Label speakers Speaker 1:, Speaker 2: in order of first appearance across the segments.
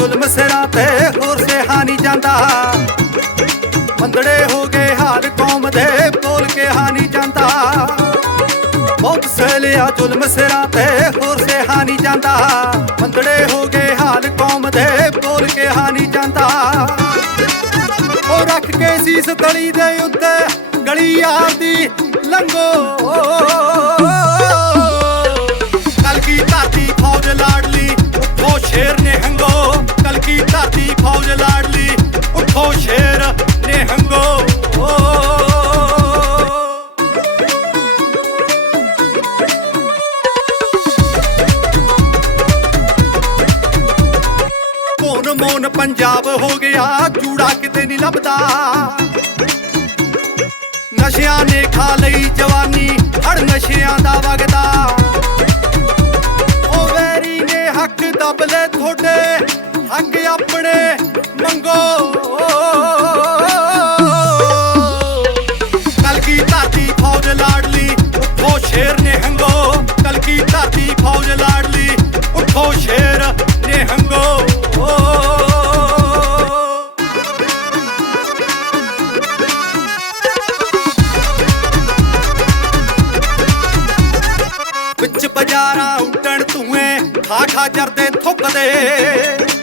Speaker 1: ਜ਼ੁਲਮ ਸਿਰਾਂ ਤੇ ਹੋਰ ਸਿਹਾ ਨਹੀਂ ਜਾਂਦਾ। ਮੰਦੜੇ ਹੋ ਗਏ ਹਾਲ ਕੌਮ ਦੇ, ਬੋਲ ਕੇ ਹਾਨੀ ਜਾਂਦਾ। ਬਹੁਤ ਸਹਿਲਿਆ ਜ਼ੁਲਮ ਸਿਰਾਂ ਤੇ ਹੋਰ ਸਿਹਾ ਨਹੀਂ ਜਾਂਦਾ। ਮੰਦੜੇ ਹੋ ਗਏ ਹਾਲ ਕੌਮ ਦੇ, ਬੋਲ ਕੇ ਹਾਨੀ ਜਾਂਦਾ। ਉਹ ਰੱਖ ਕੇ ਸੀਸ ਤਲੀ ਦੇ ਉੱਤੇ ਗਲੀ ਯਾਰ ਦੀ ਲੰਗੋ। ਪੰਜਾਬ ਹੋ ਗਿਆ ਚੂੜਾ ਕਿਤੇ ਨਹੀਂ ਲੱਭਦਾ। ਨਸ਼ਿਆਂ ਨੇ ਖਾ ਲਈ ਜਵਾਨੀ, ਹੜ ਨਸ਼ਿਆਂ ਦਾ ਵਗਦਾ। ਉਹ ਵੈਰੀ ਨੇ ਹੱਕ ਦਬਲੇ ਤੁਹਾਡੇ, ਹੱਕ ਆਪਣੇ ਮੰਗੋ। ਜਰਦੇ ਥੁੱਕਦੇ।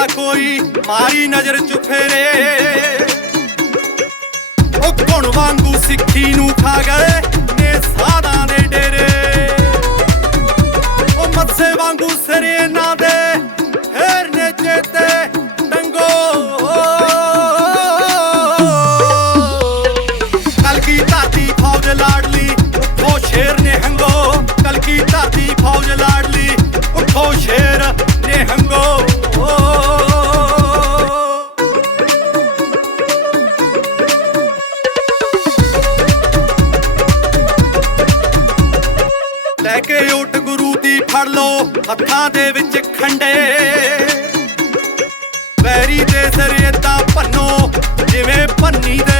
Speaker 1: ਨਾ ਕੋਈ ਮਾਰੀ ਨਜ਼ਰ ਚੁਫੇਰੇ। ਉਹ ਗੁਣ ਵਾਂਗੂ ਸਿੱਖੀ ਨੂੰ ਖਾ ਗਏ। ਨੇ ਫੜ ਲੋ ਹੱਥਾਂ ਦੇ ਵਿੱਚ ਖੰਡੇ। ਵੈਰੀ ਦੇ ਸਿਰ ਤਾਂ ਭੰਨੋ ਜਿਵੇਂ ਭੰਨੀ ਦੇ